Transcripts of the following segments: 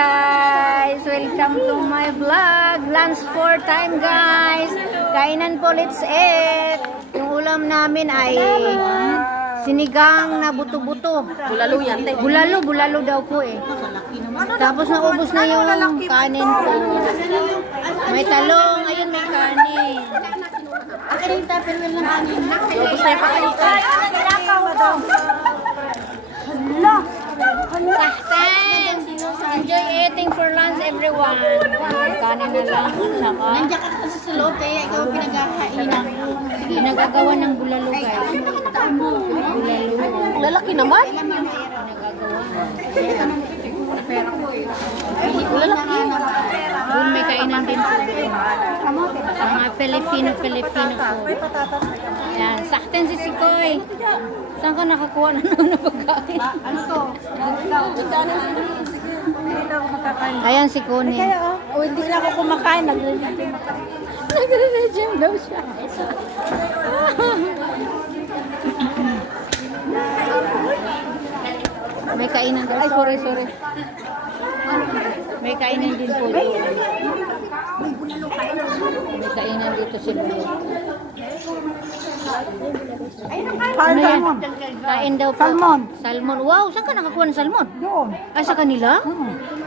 Guys, welcome to my vlog. Lunch for time, guys. Kainan po, let's eat. Yung ulam namin ay sinigang na buto-buto. Bulalo yan, te. Bulalo daw po eh. Tapos naubos na yung kanin po. May talong, ayun may kanin. Ubus na yung pakalitan. Sahten! Enjoy eating for lunch, everyone. Kanin na lang. Saka Nandiyan ka kasi sa loob, eh. Ikaw pinagkakainan. pinagagawa ng bulalo, guys. Bulalo. Lalaki naman. Lalaki. Doon may kainan din po. Mga Filipino po. Yan. Sahten si Sikoy. Saan ka nakakuha na ng pagkain? Ano to? Ayan si Kuni. Hindi na ako kumakain. Nagre-regime daw siya. May kainan daw. Ay, sorry. May kainan din po. May kainan dito si Lulu. Ano yan? Kain daw po. Salmon. Wow, saan ka nakakuha ng salmon? Doon. Ay, sa kanila?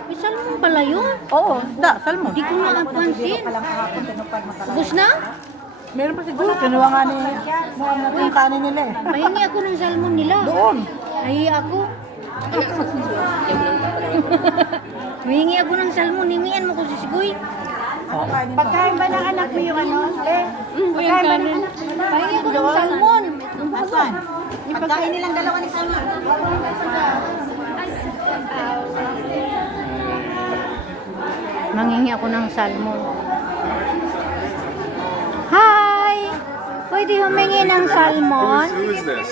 May salmon pala yun. Oo, salmon. Hindi ko nakapansin. Ubus na? Meron pa siguro. Kinuha nga ni yung kanin nila eh. Pahingi ako ng salmon nila. Doon. Ay, ako. Humingi ako ng salmon. Hingian mo ko si Sikoy. Pagkain ba ng anak mo yung ano? Pagkain ba ng anak mo? Pahingi ako ng salmon. Asan? Yung pagkain nilang dalawa ni Salmon. Mangingi ako ng salmon. Hi! Pwede humingi ng salmon? Who is this?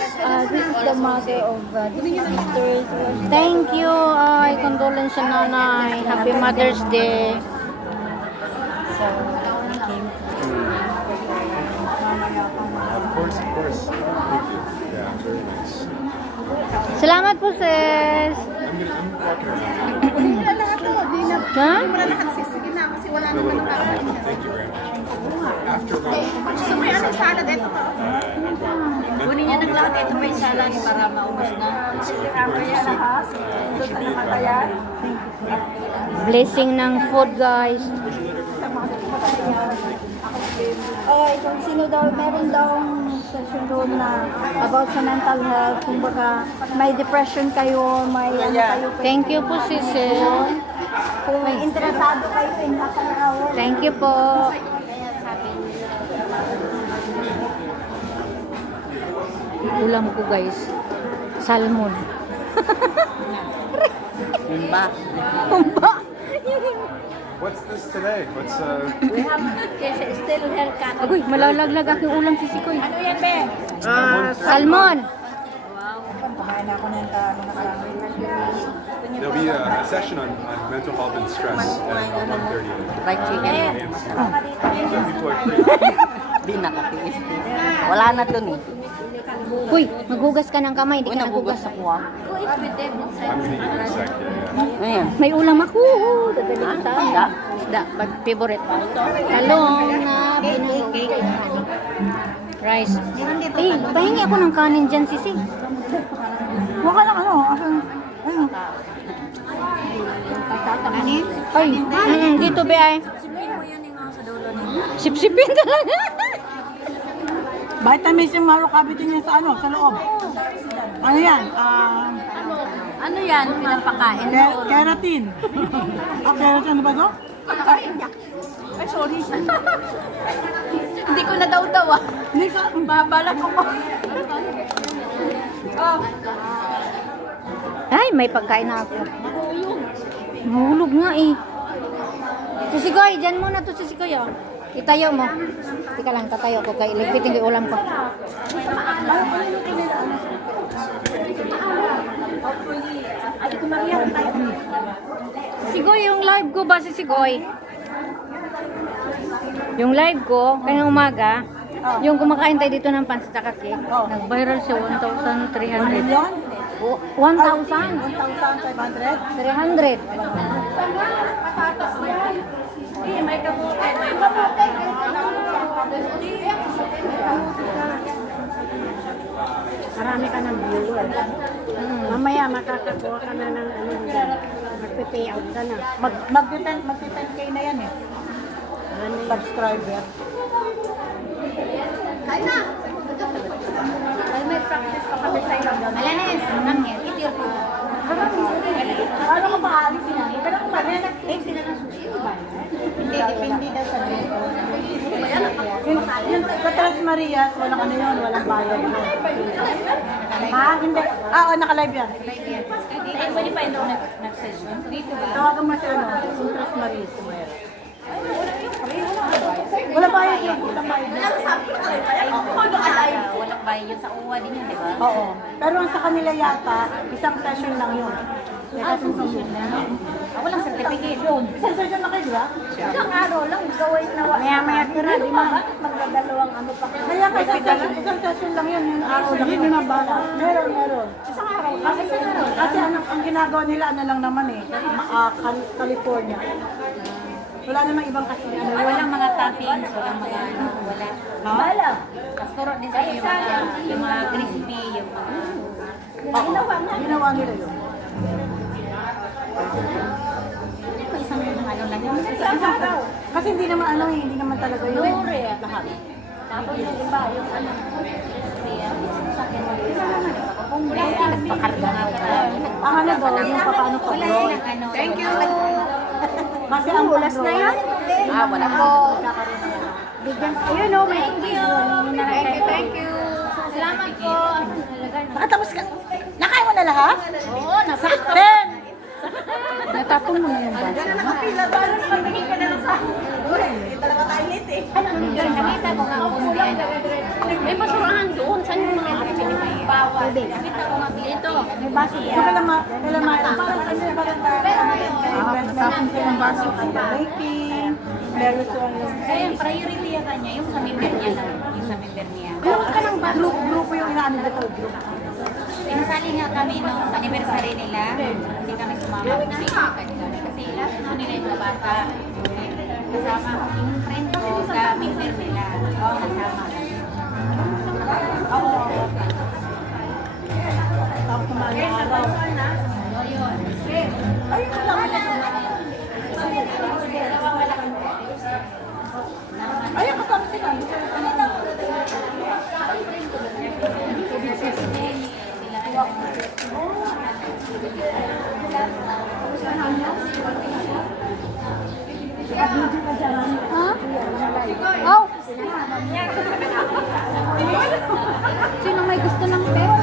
This is the mother of sisters. Thank you. Ay, condolence sa nanay. Happy Mother's Day. Of course. Thank you. Yeah, very nice. Salamat po, sis. I'm walking around. Ha? A little bit. Thank you very much. After lunch. So may ano salad ito? Kunin niya ng lahat. Ito may salad para maubos na. Blessing ng food, guys. Kung sino daw, meron daw session doon na about sa mental health, kung baka may depression kayo, may ano kayo. Thank you po, sis. Kung may interesado kayo sa inakalawa. Thank you po. Ulam ko, guys. Salmon. Humba. What's this today? What's We have still haircut. Agoy, malalaglag aking ulam si Sikoy. Ano yan, be? Salmon. Pakain ako ng nakarami. There'll be a session on mental health and stress at 1:30. Fried chicken. So people are free. Di nakatiis. Wala na dun eh. Uy, maghugas ka ng kamay. Hindi ka naghugas. ako I'm ah. gonna eat in a second. Ayan. May ulam ako. Dadali ko sa Isda. Isda. Favorite. Talong na binigay. Rice. Eh, pahingi ako ng kanin dyan, sisi. Huwag ka lang ano. Ay, dito be ay. Sipsipin talaga. Vitamins yung maro kabitin niya sa ano, sa loob. Ano yan? Ano yan? Pinapakain mo? Keratin. Keratin ano ba ito? Ay, sorry. Hindi ko na daw ah. Hindi ka, babalak ko pa. Ay, may pagkain na ako. Mahulog nga eh. Sisigoy, dyan muna to sisigoy oh. Itayo mo. Tika lang, tatayo ko kay ligpitin ko ulam ko. Sigoy, yung live ko ba si Sigoy? Yung live ko, kanyang umaga, yung kumakain tayo dito ng pansit at cake, nag-viral siya 1,300. 1,000? 1,500? 300. Marami ka ng viewer. Mamaya makakakuha ka na ng ano dyan. Magpe-pay out ka na. Mag-10K na yan eh. Subscriber. Kain na! May practice pa kami sa iyo. Alanis, nangyan. Itir po. Paano ka maalis yan? Pero kung Eh, sila ng sushi. Hindi, depende daw sa dito. sa Tres Marias, walang ano yun, walang bayad yun. Hindi. Oo, naka-live yan. Pwede pa yung nag-session? Dito ba? Tawagan mo si ano, sa Tres Marias. Wala bayad yun. Walang bayad yun. Walang bayad yun sa uwa din yun, di ba? Oo. Pero ang sa kanila yata, isang session lang yun. Isang session lang. Walang certificate yun. Isang session lang kayo, di ba? Isang araw lang, gawin na Maya-maya tira, di ba? Bakit magdadalawang ano pa? Kaya ka isang session lang yun. Yung araw lang yun. Meron. Isang araw. Isang araw. Kasi ang ginagawa nila, ano lang naman eh, California. Wala namang ibang kasi. Walang mga toppings, walang mga ano, wala. Wala. Pasturo din sa yung mga crispy, yung mga... Ginawa nila yun. Isang ano lang yun. Kasi hindi naman ano eh, hindi naman talaga yun. Lahat. Tapos yung iba, yung ano, sa akin, isa lang ano, kung nagpakarga na ako. Ang ano daw, yung paano pa Wala bro. silang ano. Thank you! Kasi ang ulas na yan. Wala po. Bigyan, ayun o, may Thank you. Salamat po. Nakatapos ka. Nakain mo na lahat? Oo, Sakten! natapon mo na yung baso. Nakapila ba? Pagpagin ka na lang sa talaga tayo late eh. Nakita ko nga kung may basurahan doon. Saan yung mga bawal? Nakita ko nga dito. May baso Ito yan. parang ano yung natapon ko yung baso. Baking, meron sa ano. Kaya yung priority yan kanya, yung sa member niya lang. Yung sa member niya. Meron ka ng grupo yung inaano dito. Group. Pinasali nga kami nung anniversary nila. Hindi kami sumama. Kasi last no nila yung bata. Kasama yung friend ko sa member nila. Oo, kasama. Oo. Tapos kumain na araw. Ayun. Ayun na lang. Ayun, kasama sila. Oh! Sino may gusto ng pet?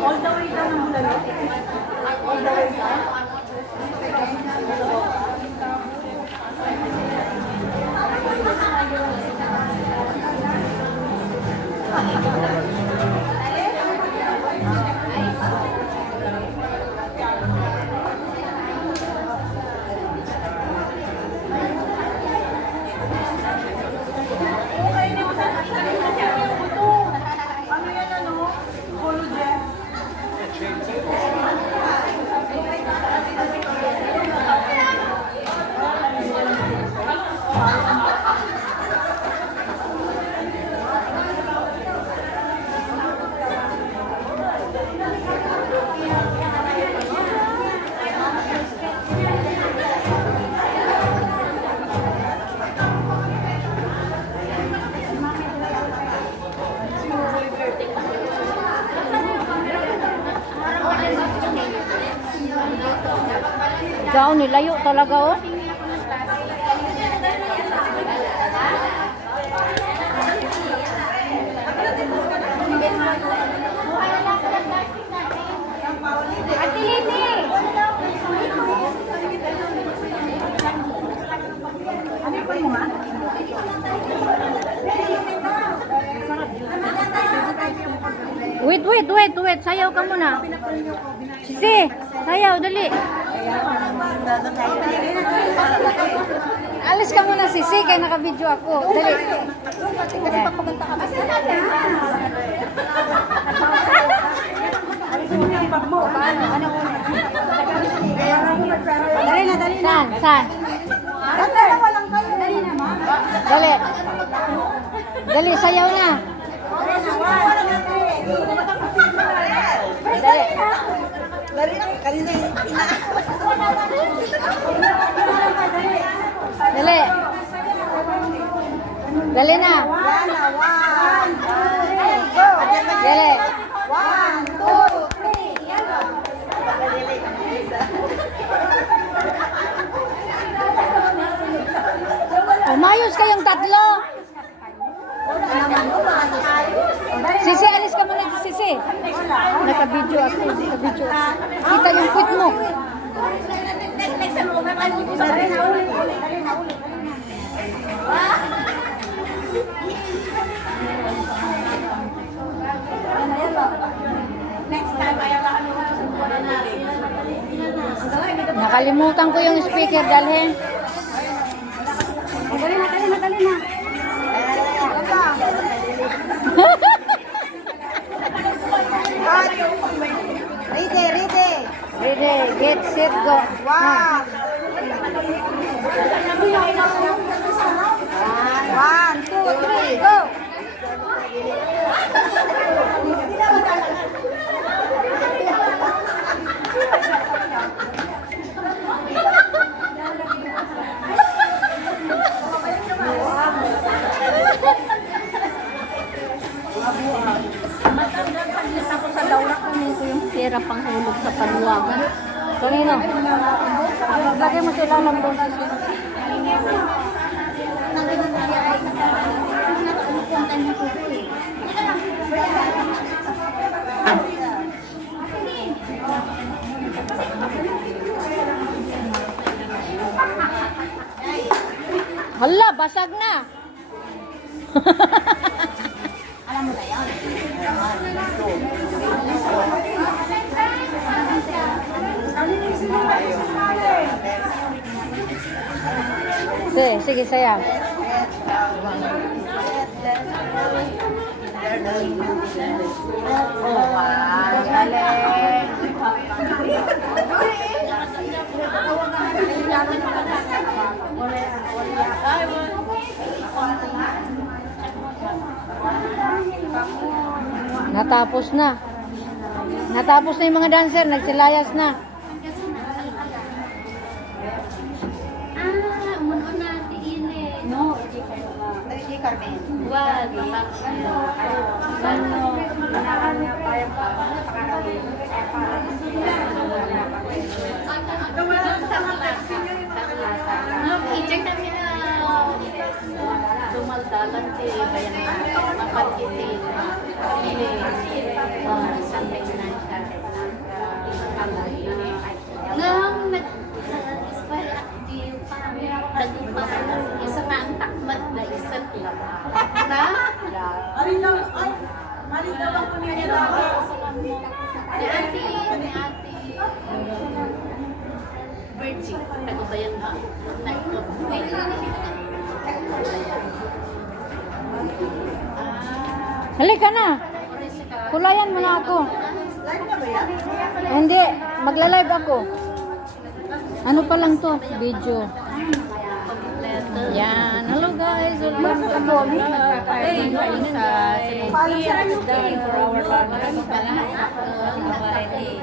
All the way down ng Bulalo. All the way down. Ano yan ano? Collagen. Gaw, nilayo talaga oh. Wait. Sayaw ka muna. Sisi, sayaw, dali. Alis ka muna, Sisi, kaya naka-video ako. Dali. Yan. Dali na. Saan? Dali. Dali, sayaw na. Dali. Dali. Dali na. Dali. Umayos kayong tatlo. Sisi, alis ka muna, Sisi. Naka-video ako. Kita yung foot mo. Nakalimutan ko yung speaker dalhin. Dali na. Ready, get set, go. Wow. 1, 2, 3, go. Tapos sa daura kunin ko yung pera pang hulog sa paluwagan. Kanino? Lagay mo sila lang doon. Hala, basag na. Alam mo na yan. Sige, sayaw. Natapos na. Natapos na yung mga dancer, nagsilayas na. Muna natin ini. No, hindi Carmen. Wag, i-check namin na dumaldalan si bayan mapagkitin. Sunday na siya. Nang nag-spell active, isa na ang takmat na isa't lang. Na? Malis na lang po niya nila. Ni ate. Virgin. Nagbabayan ka. Halika na. Kulayan mo na ako. Hindi, magla-live ako. Ano pa lang to? Video. Yan. Hello guys. Welcome to vlog. Sa